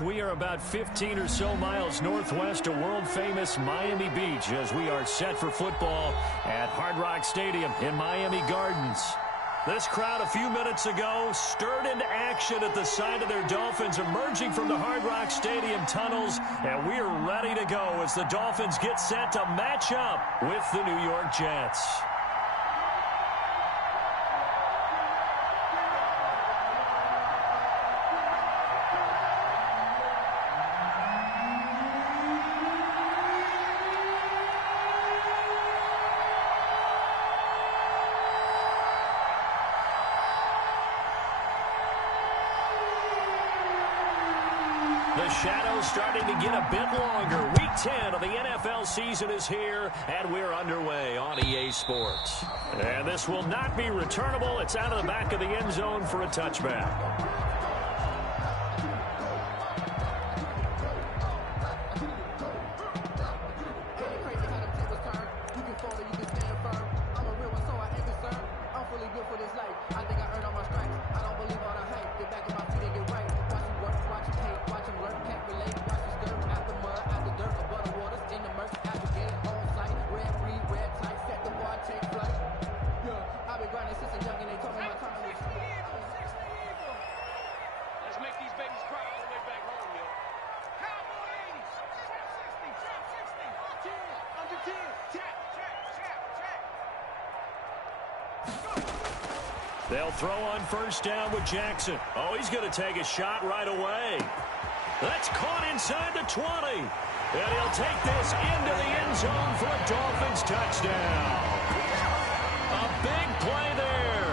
We are about 15 or so miles northwest of world-famous Miami Beach as we are set for football at Hard Rock Stadium in Miami Gardens. This crowd a few minutes ago stirred into action at the sight of their Dolphins emerging from the Hard Rock Stadium tunnels, and we are ready to go as the Dolphins get set to match up with the New York Jets. The shadow's starting to get a bit longer. Week 10 of the NFL season is here, and we're underway on EA Sports. And this will not be returnable. It's out of the back of the end zone for a touchback. They'll throw on first down with Jackson. Oh, he's going to take a shot right away. That's caught inside the 20. And he'll take this into the end zone for a Dolphins touchdown. A big play there.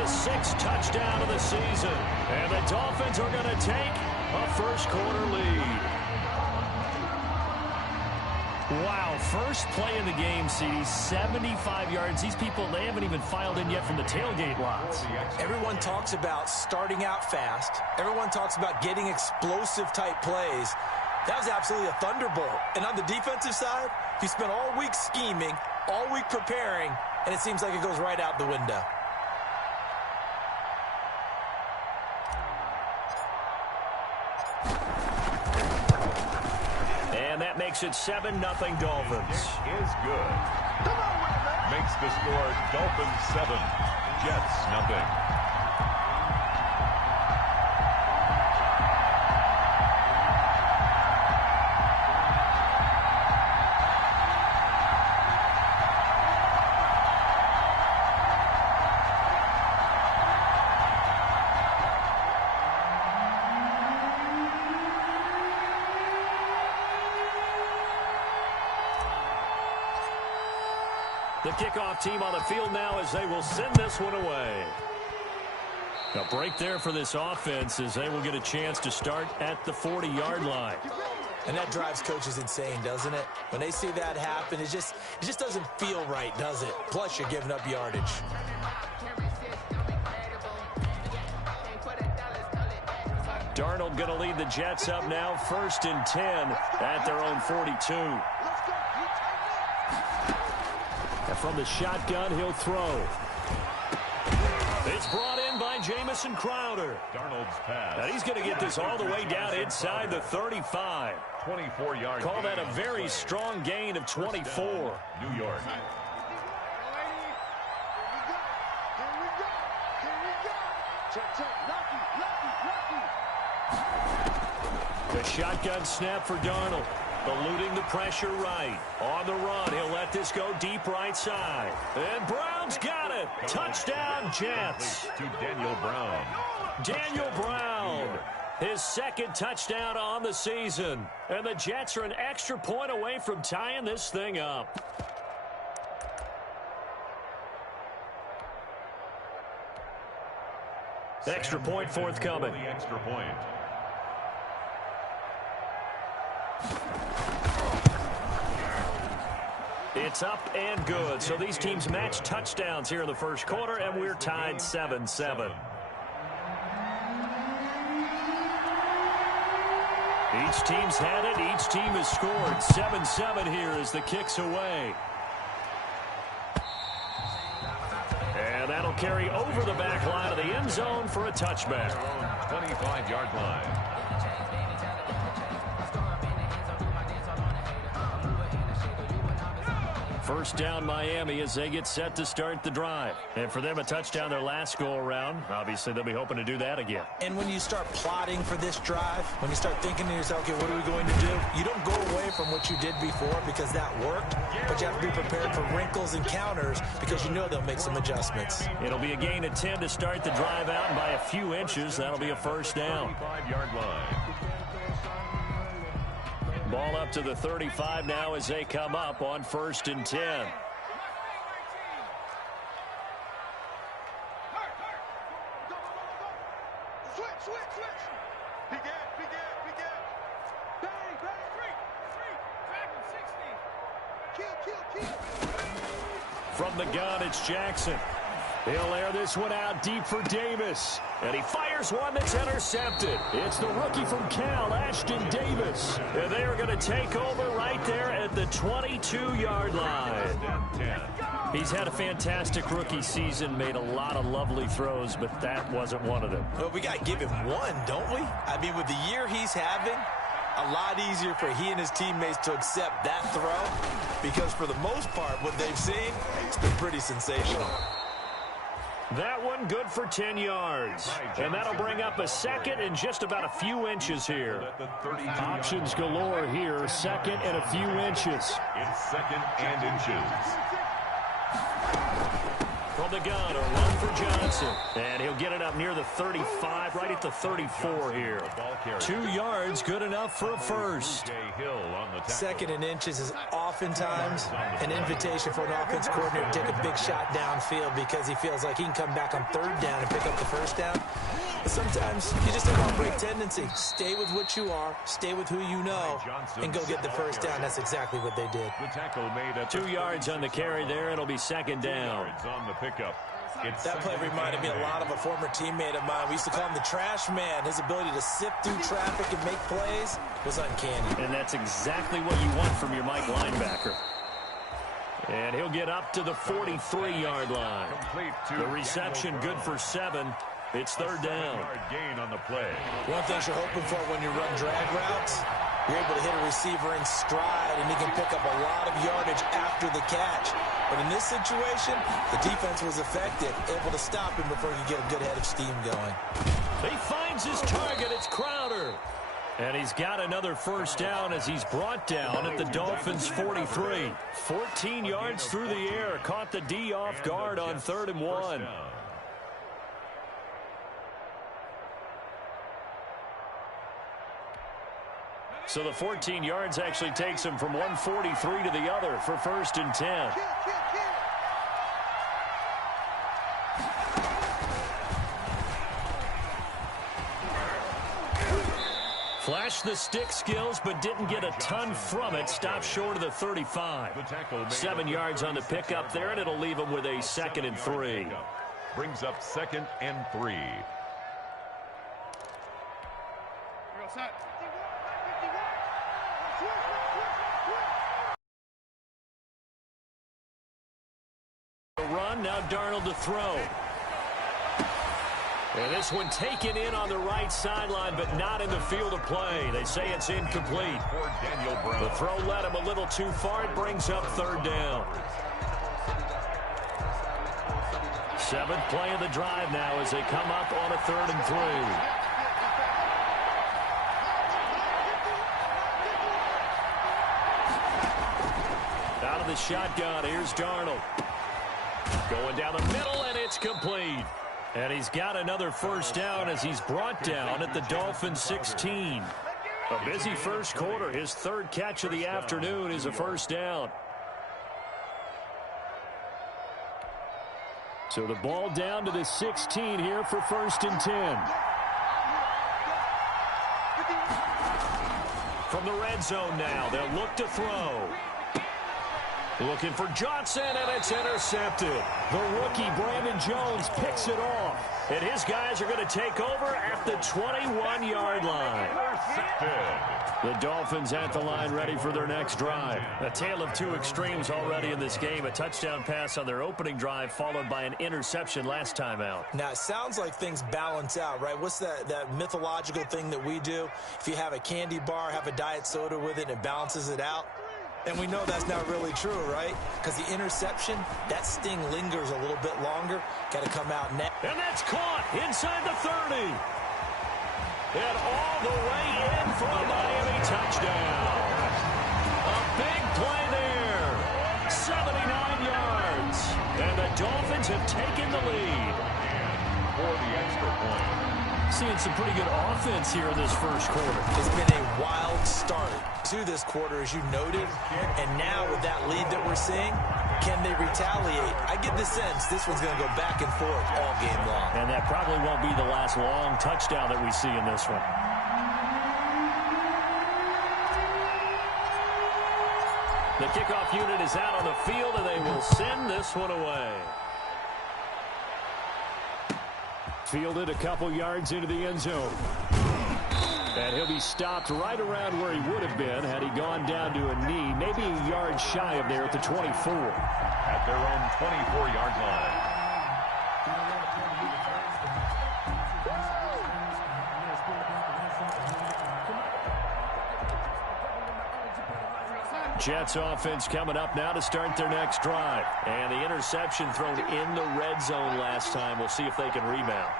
His 6th touchdown of the season. And the Dolphins are going to take a first-quarter lead. Wow, first play of the game, CD, 75 yards. These people, they haven't even filed in yet from the tailgate lots. Everyone talks about starting out fast. Everyone talks about getting explosive-type plays. That was absolutely a thunderbolt. And on the defensive side, he spent all week scheming, all week preparing, and it seems like it goes right out the window. And that makes it 7-0 Dolphins. Is good. Makes the score Dolphins 7, Jets 0. The kickoff team on the field now as they will send this one away. A break there for this offense as they will get a chance to start at the 40-yard line. And that drives coaches insane, doesn't it? When they see that happen, it just doesn't feel right, does it? Plus, you're giving up yardage. Darnold going to lead the Jets up now, 1st and 10 at their own 42. And from the shotgun, he'll throw. It's brought in by Jamison Crowder. Darnold's pass. And he's going to get this all the way down inside the 35. 24 yards. Call that a very strong gain of 24. New York. The shotgun snap for Darnold. Eluding the pressure right. On the run, he'll let this go deep right side. And Brown's got it. Touchdown, Jets. To Daniel Brown. Daniel Brown. His 2nd touchdown on the season. And the Jets are an extra point away from tying this thing up. Extra point forthcoming. Extra point. It's up and good. So these teams match touchdowns here in the first quarter, and we're tied 7-7. Each team's had it. Each team has scored. 7-7 here as the kick's away. And that'll carry over the back line of the end zone for a touchback. 25-yard line. First down Miami as they get set to start the drive. And for them, a touchdown their last go-around. Obviously, they'll be hoping to do that again. And when you start plotting for this drive, when you start thinking to yourself, okay, what are we going to do? You don't go away from what you did before because that worked, but you have to be prepared for wrinkles and counters because you know they'll make some adjustments. It'll be a gain of 10 to start the drive out, and by a few inches, that'll be a first down. 35-yard line. Ball up to the 35 now as they come up on 1st and 10. From the gun, it's Jackson. He'll air this one out deep for Davis. And he fires one that's intercepted. It's the rookie from Cal, Ashton Davis. And they are going to take over right there at the 22-yard line. He's had a fantastic rookie season, made a lot of lovely throws, but that wasn't one of them. Well, we got to give him one, don't we? I mean, with the year he's having, a lot easier for he and his teammates to accept that throw because for the most part, what they've seen, it's been pretty sensational. That one good for 10 yards. And that'll bring up a second and just about a few inches here. Options galore here. Second and a few inches. It's second and inches. From the gun, a run for Johnson. And he'll get it up near the 35, right at the 34 here. 2 yards, good enough for a first. Second and inches is oftentimes an invitation for an offense coordinator to take a big shot downfield because he feels like he can come back on 3rd down and pick up the first down. But sometimes you just have a break tendency. Stay with what you are, stay with who you know, and go get the first down. That's exactly what they did. 2 yards on the carry there. It'll be second down. That play reminded me a lot of a former teammate of mine. We used to call him the trash man. His ability to sift through traffic and make plays was uncanny. And that's exactly what you want from your Mike linebacker. And he'll get up to the 43-yard line. The reception good for 7. It's 3rd down. Gain on the play. One thing you're hoping for when you run drag routes, you're able to hit a receiver in stride, and he can pick up a lot of yardage after the catch. But in this situation, the defense was effective, able to stop him before he could get a good head of steam going. He finds his target. It's Crowder. And he's got another first down as he's brought down at the Dolphins' 43. 14 yards through the air. Caught the D off guard on 3rd and 1. So the 14 yards actually takes him from 143 to the other for 1st and 10. Flashed the stick skills, but didn't get a ton from it. Stopped short of the 35. 7 yards on the pickup there, and it'll leave him with a 2nd and 3. Brings up 2nd and 3. Run, now Darnold to throw. And this one taken in on the right sideline, but not in the field of play. They say it's incomplete. The throw led him a little too far. It brings up 3rd down. 7th play of the drive now as they come up on a 3rd and 3. Out of the shotgun, here's Darnold. Going down the middle, and it's complete. And he's got another first down as he's brought down at the Dolphins' 16. A busy first quarter. His 3rd catch of the afternoon is a first down. So the ball down to the 16 here for 1st and 10. From the red zone now, they'll look to throw. Looking for Johnson, and it's intercepted. The rookie, Brandon Jones, picks it off. And his guys are going to take over at the 21-yard line. The Dolphins at the line ready for their next drive. A tale of 2 extremes already in this game. A touchdown pass on their opening drive, followed by an interception last time out. Now, it sounds like things balance out, right? What's that mythological thing that we do? If you have a candy bar, have a diet soda with it, and it balances it out. And we know that's not really true, right? Because the interception, that sting lingers a little bit longer. Got to come out net. And that's caught inside the 30. And all the way in for a Miami touchdown. A big play there. 79 yards. And the Dolphins have taken the lead. For the extra point. Seeing some pretty good offense here in this first quarter. It's been a wild start to this quarter, as you noted. And now with that lead that we're seeing, can they retaliate? I get the sense this one's going to go back and forth all game long. And that probably won't be the last long touchdown that we see in this one. The kickoff unit is out on the field, and they will send this one away. Fielded a couple yards into the end zone. And he'll be stopped right around where he would have been had he gone down to a knee, maybe a yard shy of there at the 24. At their own 24-yard line. Jets offense coming up now to start their next drive. And the interception thrown in the red zone last time. We'll see if they can rebound.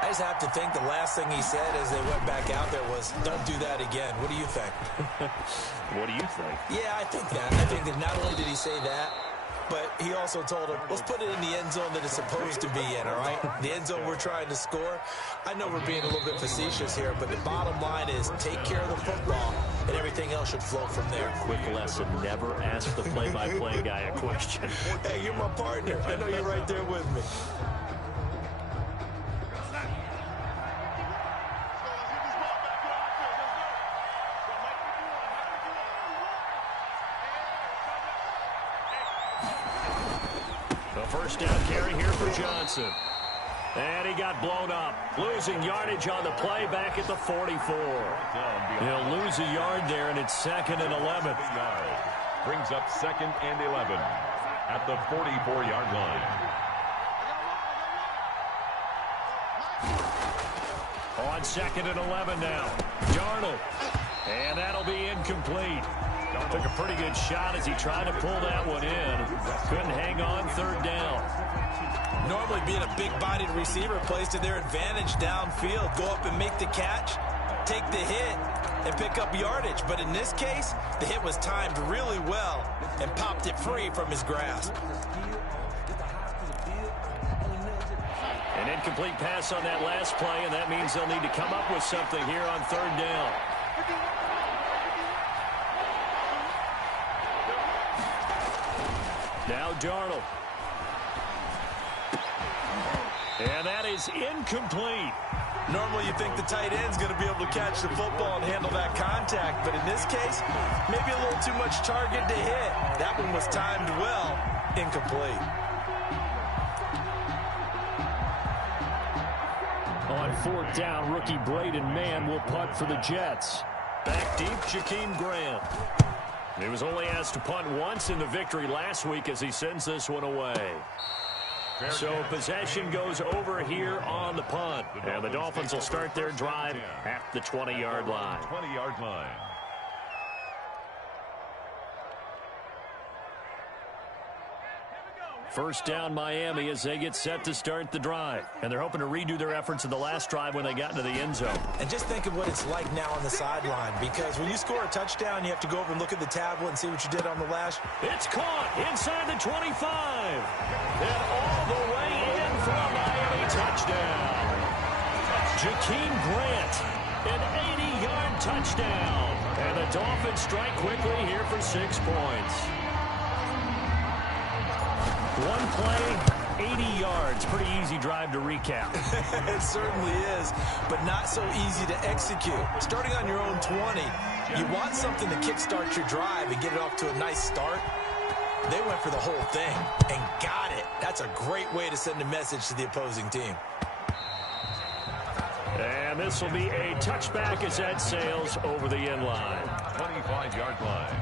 I just have to think the last thing he said as they went back out there was, don't do that again. What do you think? What do you think? Yeah, I think that. I think that not only did he say that, but he also told him, let's put it in the end zone that it's supposed to be in, all right? The end zone we're trying to score. I know we're being a little bit facetious here, but the bottom line is take care of the football, and everything else should flow from there. Quick lesson, never ask the play-by-play guy a question. Hey, you're my partner. I know you're right there with me. First down carry here for Johnson. And he got blown up. Losing yardage on the play back at the 44. He'll lose a yard there, and it's 2nd and 11. Brings up 2nd and 11 at the 44-yard line. On 2nd and 11 now. Darnold. And that'll be incomplete. Took a pretty good shot as he tried to pull that one in. Couldn't hang on. 3rd down. Normally being a big-bodied receiver plays to their advantage downfield. Go up and make the catch, take the hit, and pick up yardage. But in this case, the hit was timed really well and popped it free from his grasp. An incomplete pass on that last play, and that means they'll need to come up with something here on 3rd down. Now Darnold. And that is incomplete. Normally you think the tight end's going to be able to catch the football and handle that contact, but in this case, maybe a little too much target to hit. That one was timed well, incomplete. On 4th down, rookie Braden Mann will punt for the Jets. Back deep, Jakeem Grant. He was only asked to punt once in the victory last week as he sends this one away. So possession goes over here on the punt. And the Dolphins will start their drive at the 20-yard line. 20-yard line. First down Miami as they get set to start the drive. And they're hoping to redo their efforts in the last drive when they got into the end zone. And just think of what it's like now on the sideline, because when you score a touchdown, you have to go over and look at the tablet and see what you did on the last. It's caught inside the 25. And all the way in for a Miami touchdown. Jakeem Grant, an 80-yard touchdown. And the Dolphins strike quickly here for 6 points. One play, 80 yards. Pretty easy drive to recap. It certainly is, but not so easy to execute. Starting on your own 20, you want something to kickstart your drive and get it off to a nice start. They went for the whole thing and got it. That's a great way to send a message to the opposing team. And this will be a touchback as that sails over the end line. 25-yard line.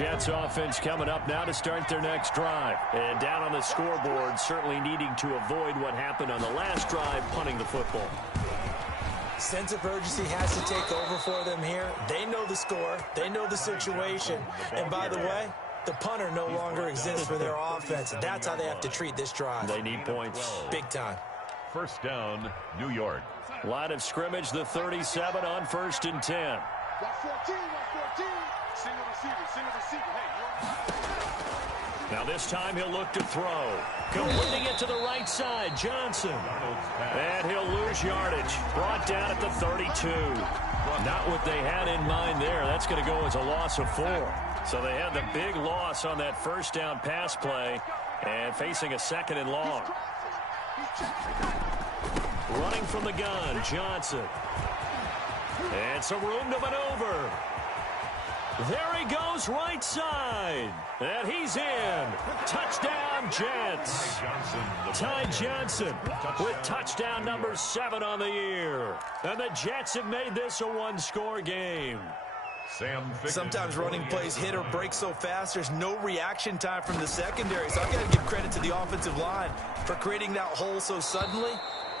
Jets offense coming up now to start their next drive. And down on the scoreboard, certainly needing to avoid what happened on the last drive, punting the football. Sense of urgency has to take over for them here. They know the score. They know the situation. And by the way, the punter no longer exists for their offense. That's how they have to treat this drive. They need points. Big time. First down, New York. Line of scrimmage, the 37 on 1st and 10. 114, 114. Single receiver. Now this time he'll look to throw. Completing it to the right side, Johnson. And he'll lose yardage. Brought down at the 32. Not what they had in mind there. That's going to go as a loss of 4. So they had the big loss on that first down pass play and facing a 2nd and long. Running from the gun, Johnson. And some room to maneuver. There he goes, right side. And he's in. Touchdown, Jets. Ty Johnson with touchdown number 7 on the year. And the Jets have made this a one-score game. Sometimes running plays hit or break so fast, there's no reaction time from the secondary. So I've got to give credit to the offensive line for creating that hole so suddenly.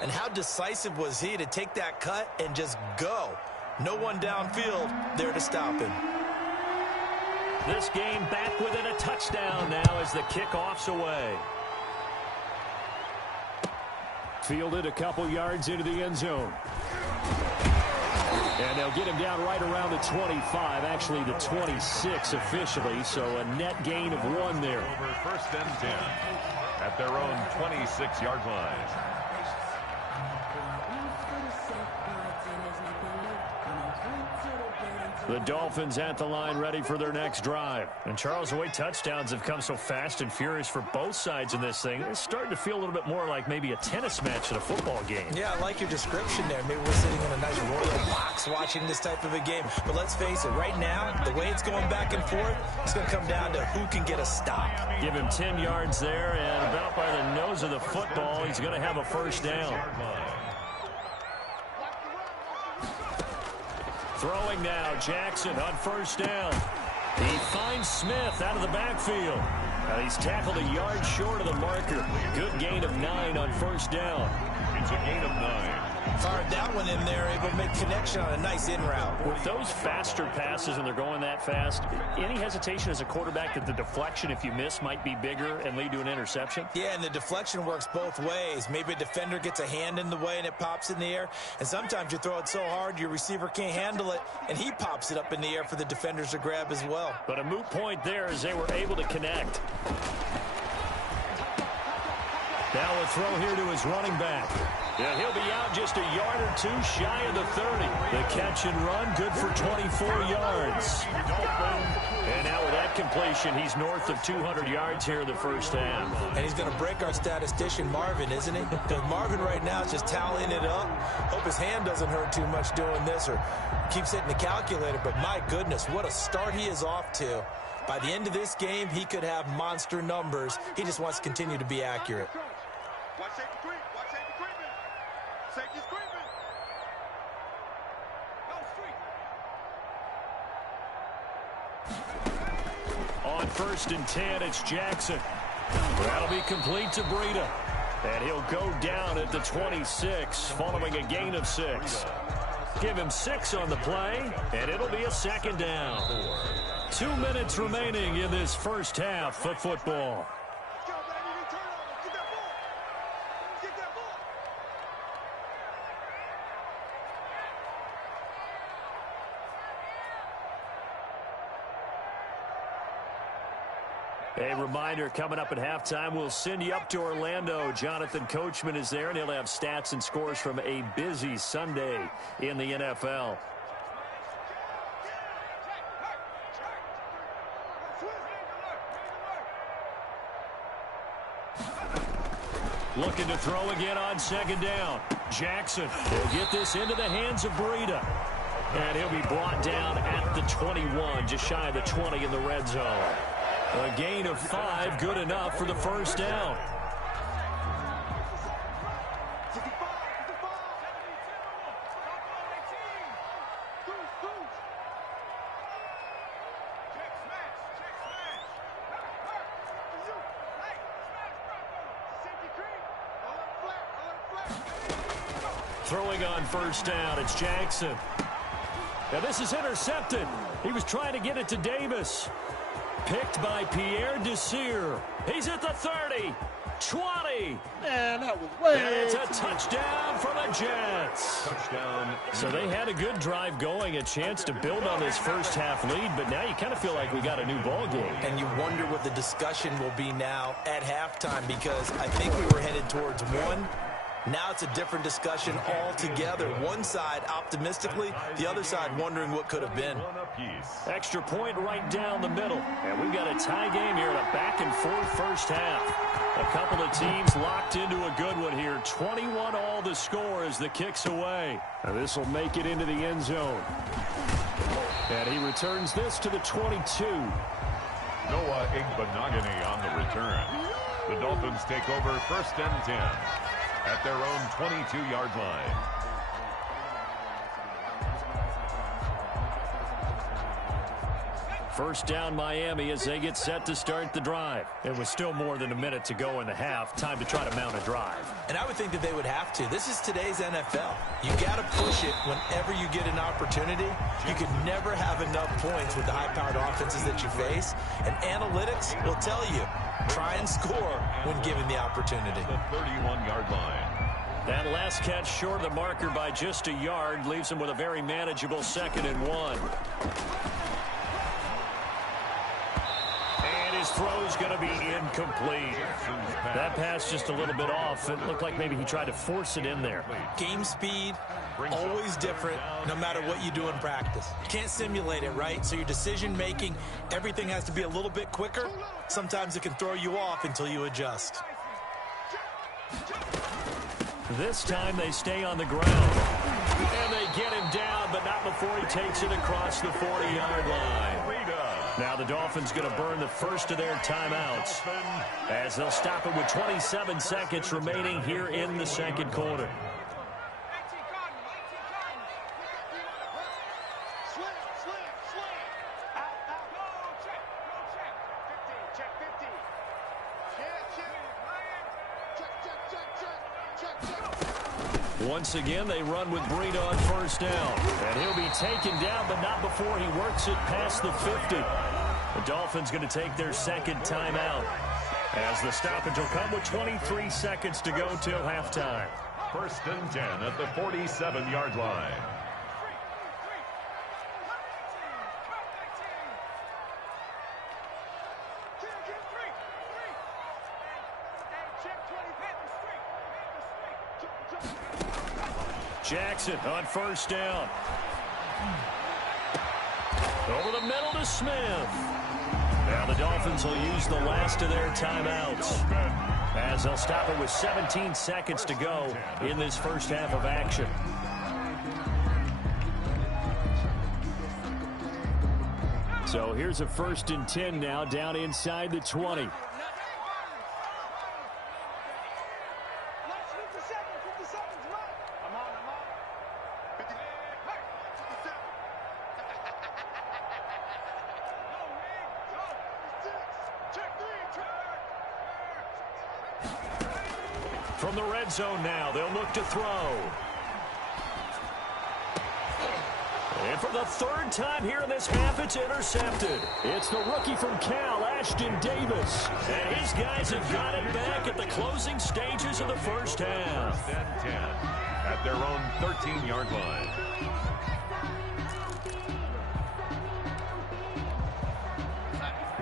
And how decisive was he to take that cut and just go? No one downfield there to stop him. This game back within a touchdown now as the kickoff's away. Fielded a couple yards into the end zone. And they'll get him down right around the 25, actually the 26 officially, so a net gain of 1 there. Over 1st and 10 at their own 26-yard line. The Dolphins at the line ready for their next drive. And Charles, the way touchdowns have come so fast and furious for both sides in this thing, it's starting to feel a little bit more like maybe a tennis match at a football game. Yeah, I like your description there. Maybe we're sitting in a nice royal box watching this type of a game. But let's face it, right now, the way it's going back and forth, it's going to come down to who can get a stop. Give him 10 yards there, and about by the nose of the football, he's going to have a first down. Throwing now, Jackson on first down. He finds Smith out of the backfield. He's tackled a yard short of the marker. Good gain of 9 on first down. It's a gain of 9. Fired that one in there, able to make connection on a nice in route. With those faster passes and they're going that fast, any hesitation as a quarterback that the deflection, if you miss, might be bigger and lead to an interception? Yeah, and the deflection works both ways. Maybe a defender gets a hand in the way and it pops in the air. And sometimes you throw it so hard your receiver can't handle it, and he pops it up in the air for the defenders to grab as well. But a moot point there as they were able to connect. Now a throw here to his running back. Yeah, he'll be out just a yard or 2 shy of the 30. The catch and run, good for 24 yards. And now with that completion, he's north of 200 yards here in the first half. And he's going to break our statistician, Marvin, isn't he? Because Marvin right now is just tallying it up. Hope his hand doesn't hurt too much doing this or keeps hitting the calculator. But my goodness, what a start he is off to. By the end of this game, he could have monster numbers. He just wants to continue to be accurate. Watch safety creep. Watch safety creeping. Safety's creeping. No, street. On 1st and 10, it's Jackson. That'll be complete to Breida. And he'll go down at the 26, following a gain of 6. Give him 6 on the play, and it'll be a 2nd down. 2 minutes remaining in this first half of football. A reminder, coming up at halftime, we'll send you up to Orlando. Jonathan Coachman is there, and he'll have stats and scores from a busy Sunday in the NFL. Looking to throw again on 2nd down. Jackson will get this into the hands of Breida. And he'll be brought down at the 21, just shy of the 20 in the red zone. A gain of 5, good enough for the first down. Throwing on first down, it's Jackson. Now this is intercepted. He was trying to get it to Davis. Picked by Pierre Desir. He's at the 30. 20. Man, that was way. And it's a touchdown for the Jets. Touchdown. So they had a good drive going, a chance to build on this first half lead, but now you kind of feel like we got a new ball game. And you wonder what the discussion will be now at halftime, because I think we were headed towards one. Now it's a different discussion altogether. One side optimistically, the other side wondering what could have been. Extra point right down the middle. And we've got a tie game here in a back-and-forth first half. A couple of teams locked into a good one here. 21 all the score as the kick's away. Now this will make it into the end zone. And he returns this to the 22. Noah Igbenogany on the return. The Dolphins take over 1st and 10 at their own 22-yard line. First down Miami as they get set to start the drive. It was still more than a minute to go in the half. Time to try to mount a drive. And I would think that they would have to. This is today's NFL. You got to push it whenever you get an opportunity. You can never have enough points with the high-powered offenses that you face. And analytics will tell you, try and score when given the opportunity. The 31-yard line. That last catch short of the marker by just a yard leaves him with a very manageable 2nd and 1. His throw's going to be incomplete. That pass just a little bit off. It looked like maybe he tried to force it in there. Game speed, always different, no matter what you do in practice. You can't simulate it, right? So your decision-making, everything has to be a little bit quicker. Sometimes it can throw you off until you adjust. This time they stay on the ground. And they get him down, but not before he takes it across the 40-yard line. Now the Dolphins going to burn the first of their timeouts as they'll stop it with 27 seconds remaining here in the second quarter. Once again, they run with Breida on first down. And he'll be taken down, but not before he works it past the 50. The Dolphins going to take their second timeout as the stoppage will come with 23 seconds to go till halftime. 1st and 10 at the 47-yard line. Jackson on first down. Over the middle to Smith. Now the Dolphins will use the last of their timeouts as they'll stop it with 17 seconds to go in this first half of action. So here's a 1st and 10 now down inside the 20. From the red zone now, they'll look to throw. And for the 3rd time here in this half, it's intercepted. It's the rookie from Cal, Ashton Davis. And his guys have got it back at the closing stages of the first half. 1st and 10 at their own 13-yard line.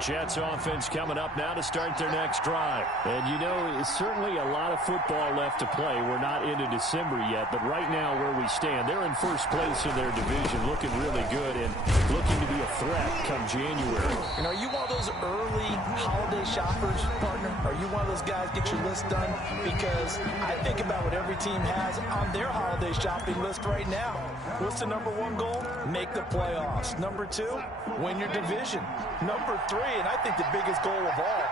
Jets offense coming up now to start their next drive. And you know, it's certainly a lot of football left to play. We're not into December yet, but right now where we stand, they're in first place in their division, looking really good and looking to be a threat come January. And are you one of those early holiday shoppers, partner? Are you one of those guys get your list done? Because I think about what every team has on their holiday shopping list right now. What's the #1 goal? Make the playoffs. #2, win your division. #3, and I think the biggest goal of all,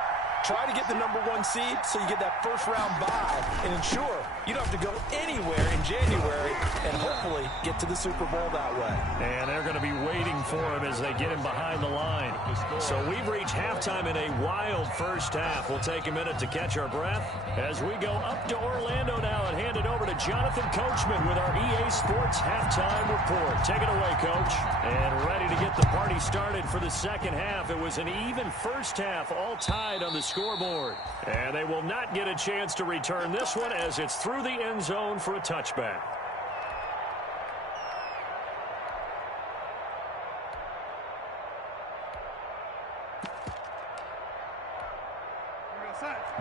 try to get the #1 seed so you get that first-round bye and ensure you don't have to go anywhere in January and hopefully get to the Super Bowl that way. And they're going to be waiting for him as they get him behind the line. So we've reached halftime in a wild first half. We'll take a minute to catch our breath as we go up to Orlando now and hand it over to And Jonathan Coachman with our EA Sports Halftime Report. Take it away, Coach. And ready to get the party started for the second half. It was an even first half, all tied on the scoreboard. And they will not get a chance to return this one as it's through the end zone for a touchback.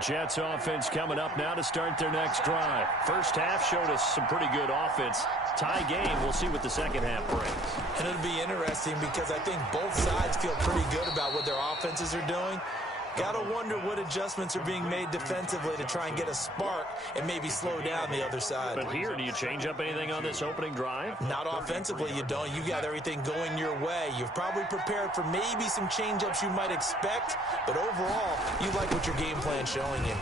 Jets offense coming up now to start their next drive. First half showed us some pretty good offense. Tie game. We'll see what the second half brings. And it'll be interesting because I think both sides feel pretty good about what their offenses are doing. Got to wonder what adjustments are being made defensively to try and get a spark and maybe slow down the other side. But here, do you change up anything on this opening drive? Not offensively, you don't. You got everything going your way. You've probably prepared for maybe some change-ups you might expect, but overall, you like what your game plan's showing you.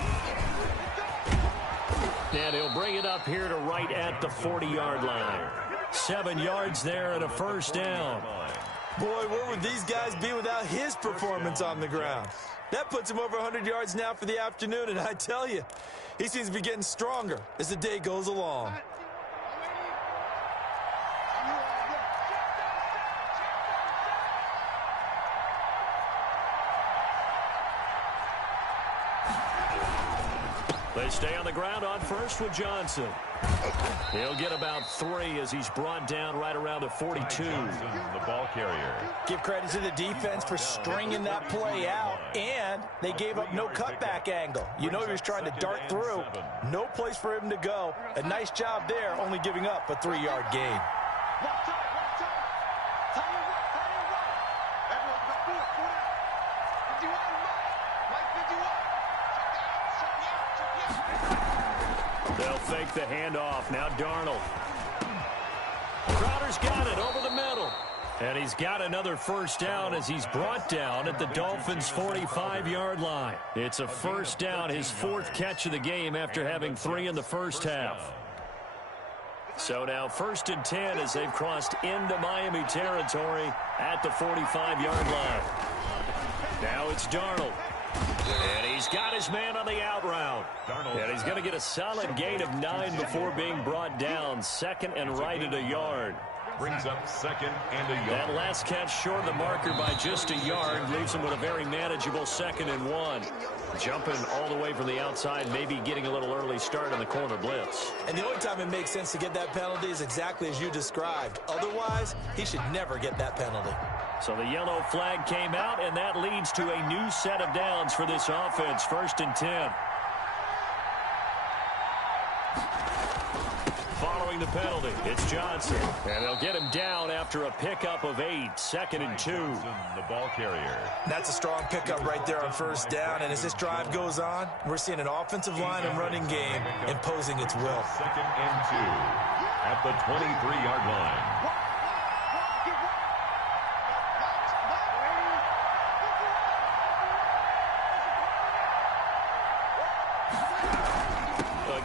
And he'll bring it up here to right at the 40-yard line. 7 yards there and a first down. Boy, where would these guys be without his performance on the ground? That puts him over 100 yards now for the afternoon, and I tell you, he seems to be getting stronger as the day goes along. They stay on the ground on first with Johnson. He'll get about 3 as he's brought down right around the 42. Johnson, the ball carrier. Give credit to the defense for stringing that play out, and they gave up no cutback angle. You know he was trying to dart through. No place for him to go. A nice job there, only giving up a 3-yard gain. They'll fake the handoff. Now Darnold. Crowder's got it over the middle. And he's got another first down as he's brought down at the Dolphins' 45-yard line. It's a first down, his 4th catch of the game after having 3 in the first half. So now 1st and 10 as they've crossed into Miami territory at the 45-yard line. Now it's Darnold. And he's got his man on the out route. And he's going to get a solid gain of 9 before being brought down. 2nd and right at a yard. Brings up 2nd and a yard. That last catch short of the marker by just a yard leaves him with a very manageable 2nd and 1. Jumping all the way from the outside, maybe getting a little early start on the corner blitz. And the only time it makes sense to get that penalty is exactly as you described. Otherwise, he should never get that penalty. So the yellow flag came out, and that leads to a new set of downs for this offense. 1st and 10. Following the penalty, it's Johnson. And they'll get him down after a pickup of 8. 2nd and 2. Johnson, the ball carrier. That's a strong pickup right there on first down. And as this drive goes on, we're seeing an offensive line and running game imposing its will. 2nd and 2 at the 23-yard line.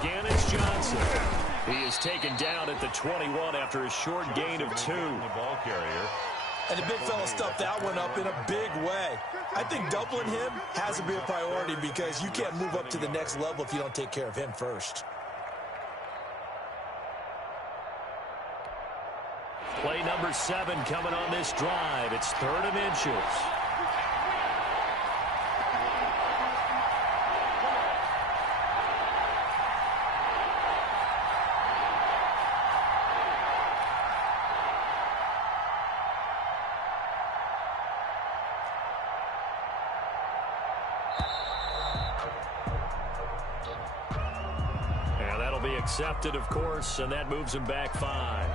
Again, it's Johnson. He is taken down at the 21 after a short gain of 2. The ball carrier. And the big fella stuffed that one up in a big way. I think doubling him has to be a priority because you can't move up to the next level if you don't take care of him first. Play number 7 coming on this drive. It's 3rd and inches. Accepted, of course, and that moves him back 5.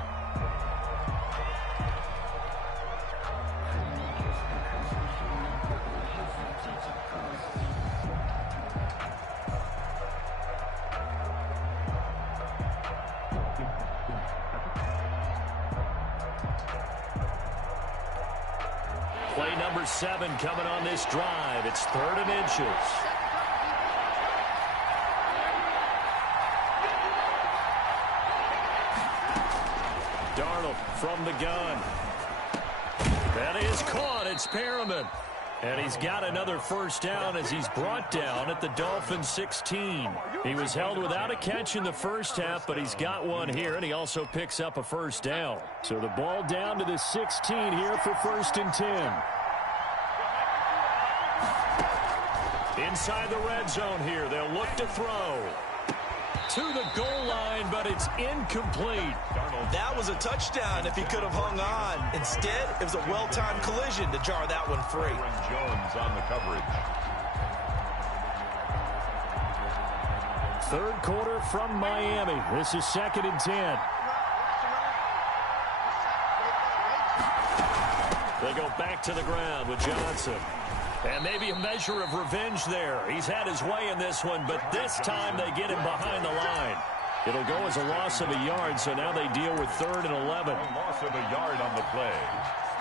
Play number 7 coming on this drive. It's 3rd and inches. Darnold from the gun. That is caught. It's Perriman. And he's got another first down as he's brought down at the Dolphins 16. He was held without a catch in the first half, but he's got one here, and he also picks up a first down. So the ball down to the 16 here for 1st and 10. Inside the red zone here, they'll look to throw. To the goal line, but it's incomplete. That was a touchdown if he could have hung on. Instead, it was a well-timed collision to jar that one free. Jones on the coverage. Third quarter from Miami. This is 2nd and 10. They go back to the ground with Johnson. And maybe a measure of revenge there. He's had his way in this one, but this time they get him behind the line. It'll go as a loss of a yard, so now they deal with 3rd and 11. A loss of a yard on the play.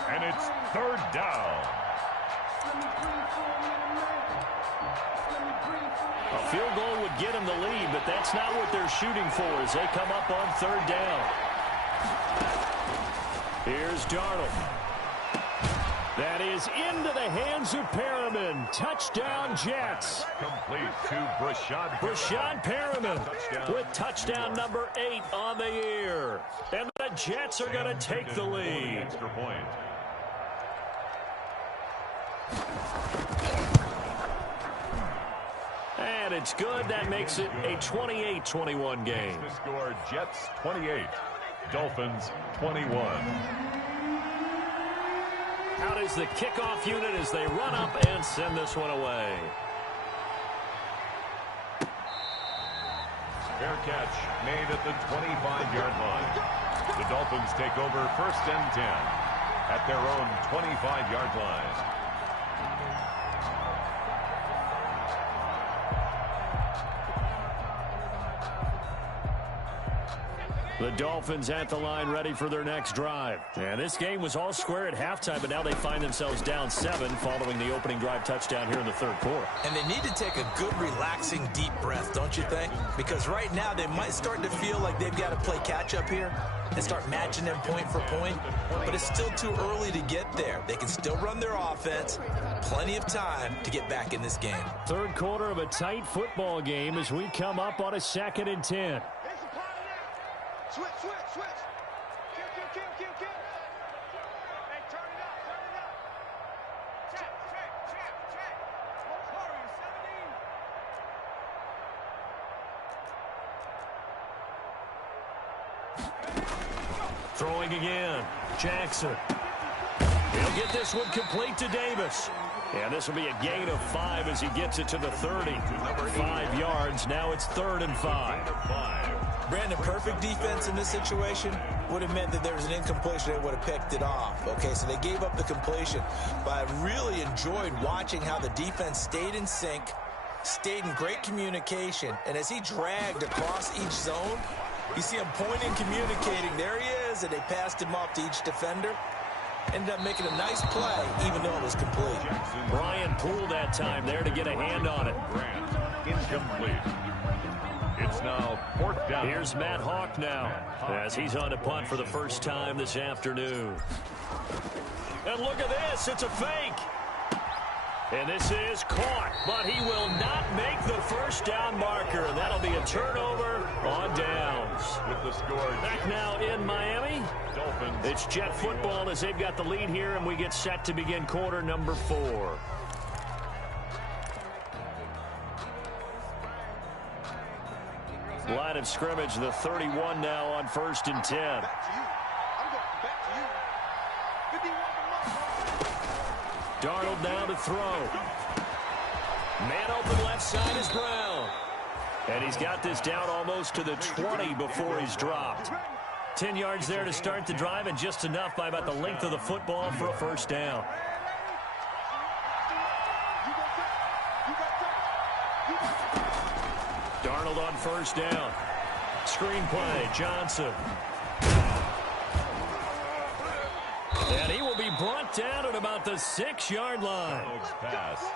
And it's 3rd down. A field goal would get him the lead, but that's not what they're shooting for as they come up on 3rd down. Here's Darnold. That is into the hands of Perriman. Touchdown, Jets. Complete to Brashad Perriman with touchdown number 8 on the year. And the Jets are going to take the lead. Extra point. And it's good. That makes it a 28-21 game. The score, Jets 28, Dolphins 21. Out is the kickoff unit as they run up and send this one away. Fair catch made at the 25-yard line. The Dolphins take over 1st and 10 at their own 25-yard line. The Dolphins at the line ready for their next drive. And this game was all square at halftime, but now they find themselves down 7 following the opening drive touchdown here in the 3rd quarter. And they need to take a good, relaxing, deep breath, don't you think? Because right now they might start to feel like they've got to play catch-up here and start matching them point for point. But it's still too early to get there. They can still run their offense. Plenty of time to get back in this game. 3rd quarter of a tight football game as we come up on a 2nd and 10. Switch. Kill. Hey, turn it up. Check. Most hurry, 17. Throwing again. Jackson. He'll get this one complete to Davis. And this will be a gain of 5 as he gets it to the 30. 5 yards. Now it's 3rd and 5. Brandon, perfect defense in this situation would have meant that there was an incompletion. They would have picked it off. Okay, so they gave up the completion. But I really enjoyed watching how the defense stayed in sync, stayed in great communication. And as he dragged across each zone, you see him pointing, communicating. There he is, and they passed him off to each defender. Ended up making a nice play, even though it was complete. Brian Poole that time there to get a hand on it. Grant, incomplete. It's now 4th down. Here's Matt Hawk now as he's on to punt for the first time this afternoon. And look at this. It's a fake. And this is caught, but he will not make the first down marker. And that'll be a turnover on downs. With the score, Back now in Miami. Dolphins. It's Jet football as they've got the lead here, and we get set to begin quarter number 4. Line of scrimmage, the 31 now on 1st and 10. Back to you. I'm going back to you. 51 Darnold now to throw. Man open left side is Brown. And he's got this down almost to the 20 before he's dropped. 10 yards there to start the drive, and just enough by about the length of the football for a first down. Darnold on first down. Screen play, Johnson. And he will will be brought down at about the 6-yard line.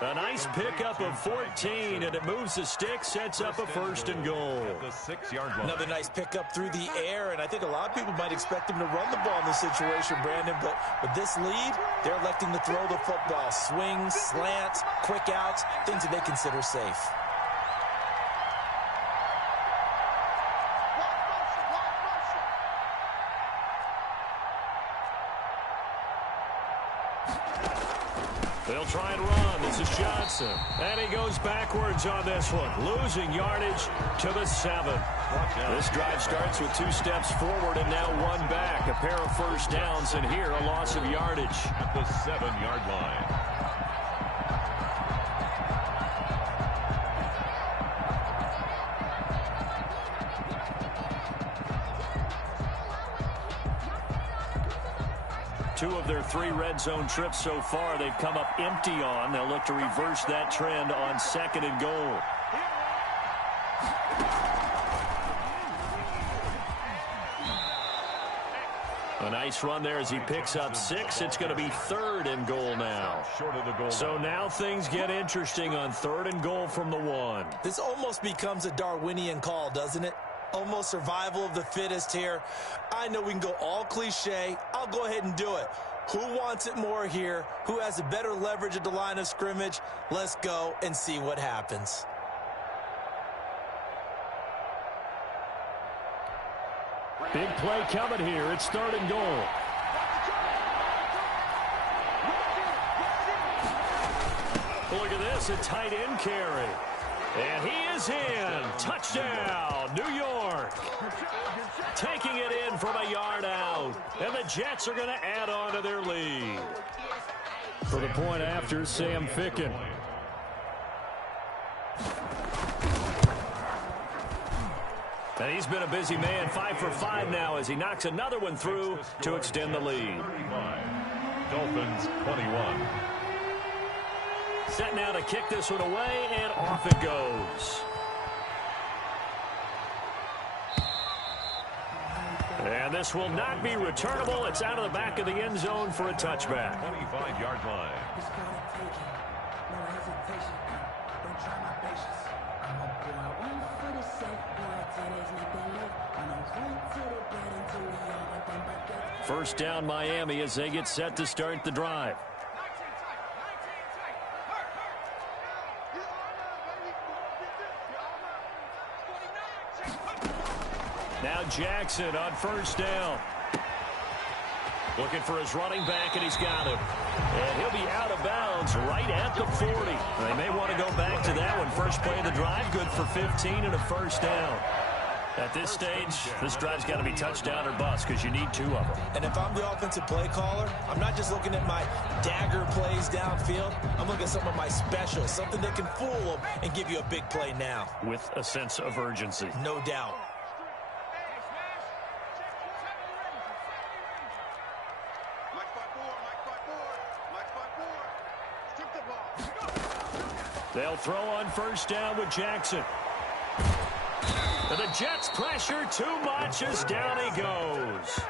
A nice pickup of 14, and it moves the stick, sets up a 1st and goal. At the 6-yard line. Another nice pickup through the air, and I think a lot of people might expect him to run the ball in this situation, Brandon, but with this lead, they're electing to throw the football. Swings, slants, quick outs, things that they consider safe. They'll try and run. This is Johnson. And he goes backwards on this one, losing yardage to the 7. This drive starts with 2 steps forward and now 1 back. A pair of first downs, and here a loss of yardage. At the 7-yard line. Two of their 3 red zone trips so far, they've come up empty on. They'll look to reverse that trend on 2nd and goal. A nice run there as he picks up 6. It's going to be 3rd and goal now. So now things get interesting on 3rd and goal from the 1. This almost becomes a Darwinian call, doesn't it? Almost survival of the fittest here. I know we can go all cliche. I'll go ahead and do it. Who wants it more here? Who has a better leverage at the line of scrimmage? Let's go and see what happens. Big play coming here. It's 3rd and goal. Look at this, a tight end carry. And he is in. Touchdown, New York. Taking it in from a yard out. And the Jets are going to add on to their lead. For the point after, Sam Ficken. And he's been a busy man, 5 for 5 now as he knocks another one through to extend the lead. Dolphins 21. Set now to kick this one away, and off it goes. And this will not be returnable. It's out of the back of the end zone for a touchback. 25-yard line. First down Miami as they get set to start the drive. Now Jackson on first down. Looking for his running back, and he's got him. And he'll be out of bounds right at the 40. They may want to go back to that one. First play of the drive, good for 15 and a first down. At this stage, this drive's got to be touchdown or bust because you need 2 of them. And if I'm the offensive play caller, I'm not just looking at my dagger plays downfield. I'm looking at some of my specials, something that can fool them and give you a big play now. With a sense of urgency. No doubt. They'll throw on first down with Jackson. And the Jets pressure too much as down he goes.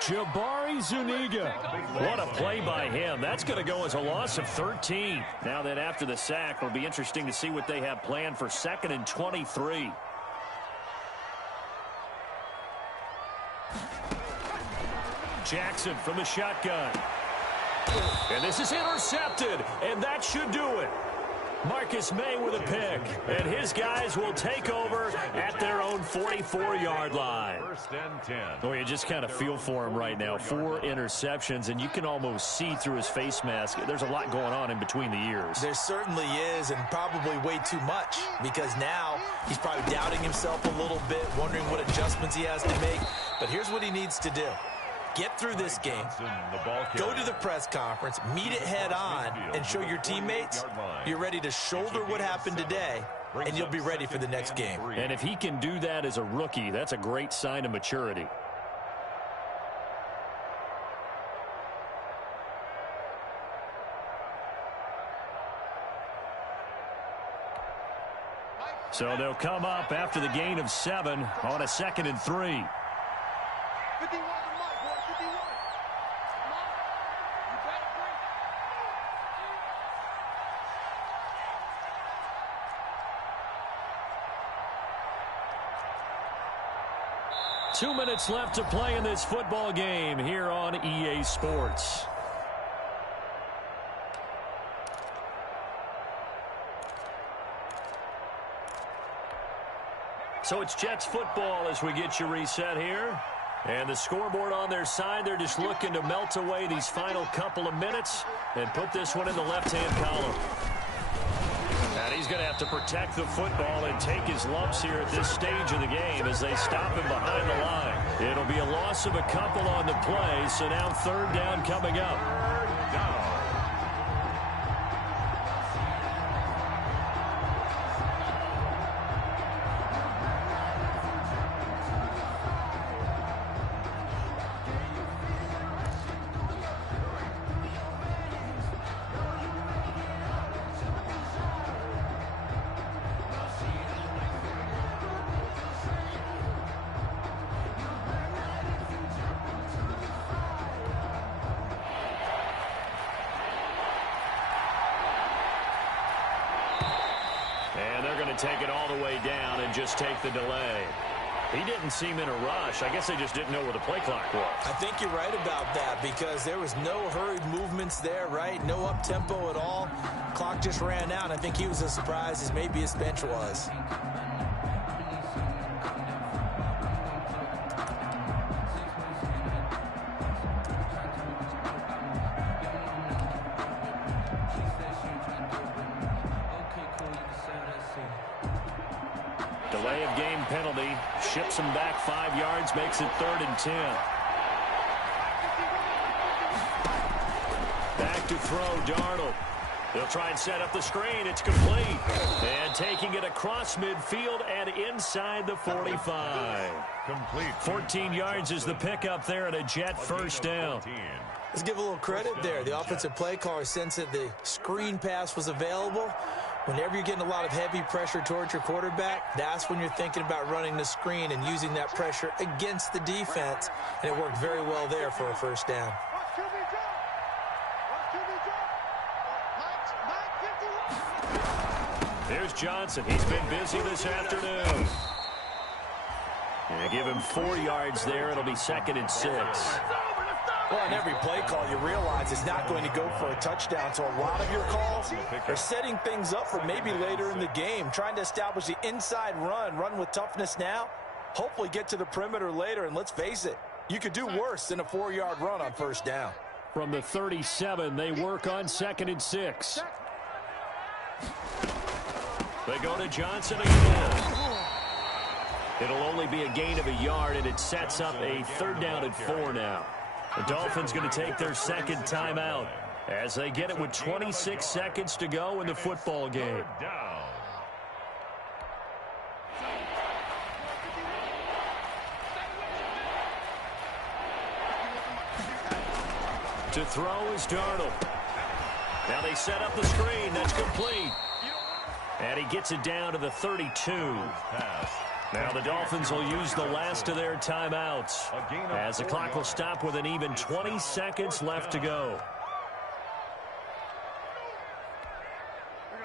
Jabari Zuniga. What a play by him. That's going to go as a loss of 13. Now that after the sack, it'll be interesting to see what they have planned for 2nd and 23. Jackson from the shotgun. And this is intercepted, and that should do it. Marcus May with a pick, and his guys will take over at their own 44-yard line. 1st and 10. Oh, you just kind of feel for him right now. 4 interceptions, and you can almost see through his face mask. There's a lot going on in between the ears. There certainly is, and probably way too much, because now he's probably doubting himself a little bit, wondering what adjustments he has to make. But here's what he needs to do. Get through this game, go to the press conference, meet it head on, and show your teammates you're ready to shoulder what happened today, and you'll be ready for the next game. And if he can do that as a rookie, that's a great sign of maturity. So they'll come up after the gain of 7 on a 2nd and 3. 2 minutes left to play in this football game here on EA Sports. So it's Jets football as we get you reset here. And the scoreboard on their side, they're just looking to melt away these final couple of minutes and put this one in the left-hand column. And he's going to have to protect the football and take his lumps here at this stage of the game as they stop him behind the line. It'll be a loss of a couple on the play, so now third down coming up. And they're going to take it all the way down and just take the delay. He didn't seem in a rush. I guess they just didn't know where the play clock was. I think you're right about that because there was no hurried movements there, right? No up-tempo at all. Clock just ran out. I think he was as surprised as maybe his bench was. Delay of game penalty. Ships him back 5 yards, makes it 3rd and 10. Back to throw, Darnold. They'll try and set up the screen. It's complete. And taking it across midfield and inside the 45. Complete. 14 yards is the pickup there and a Jet first down. Let's give a little credit there. The offensive play caller sensed that the screen pass was available. Whenever you're getting a lot of heavy pressure towards your quarterback, that's when you're thinking about running the screen and using that pressure against the defense. And it worked very well there for a first down. Here's Johnson. He's been busy this afternoon. And give him 4 yards there. It'll be 2nd and 6. Well, on every play call, you realize it's not going to go for a touchdown. So a lot of your calls are setting things up for maybe later in the game, trying to establish the inside run with toughness now, hopefully get to the perimeter later. And let's face it, you could do worse than a 4-yard run on first down. From the 37, they work on 2nd and 6. They go to Johnson again. It'll only be a gain of a yard, and it sets up a 3rd down and 4 now. The Dolphins going to take their 2nd timeout as they get it with 26 seconds to go in the football game. To throw is Darnold. Now they set up the screen. That's complete. And he gets it down to the 32. Now the Dolphins will use the last of their timeouts as the clock will stop with an even 20 seconds left to go.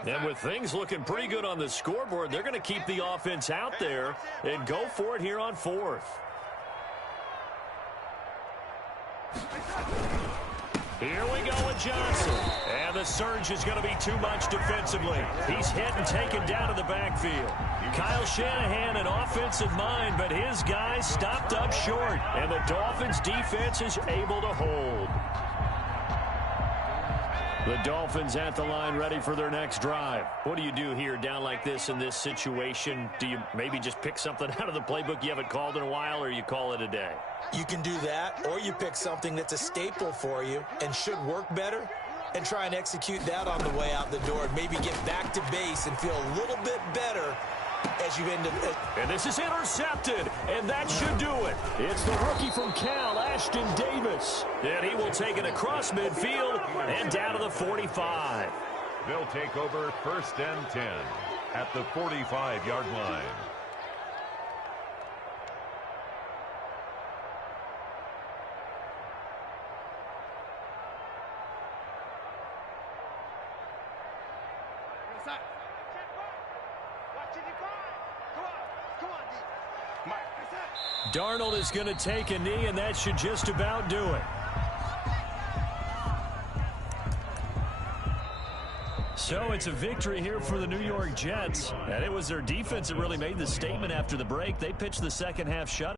And with things looking pretty good on the scoreboard, they're going to keep the offense out there and go for it here on 4th. Here we go with Johnson. And the surge is going to be too much defensively. He's hit and taken down to the backfield. Kyle Shanahan, an offensive mind, but his guys stopped up short. And the Dolphins' defense is able to hold. The Dolphins at the line ready for their next drive. What do you do here down like this in this situation? Do you maybe just pick something out of the playbook you haven't called in a while, or you call it a day? You can do that, or you pick something that's a staple for you and should work better and try and execute that on the way out the door and maybe get back to base and feel a little bit better as you end up. And this is intercepted, and that should do it. It's the rookie from Cal, Ashton Davis. And he will take it across midfield and down to the 45. They'll take over 1st and 10 at the 45-yard line. Darnold is going to take a knee, and that should just about do it. So it's a victory here for the New York Jets. And it was their defense that really made the statement after the break. They pitched the second half shut.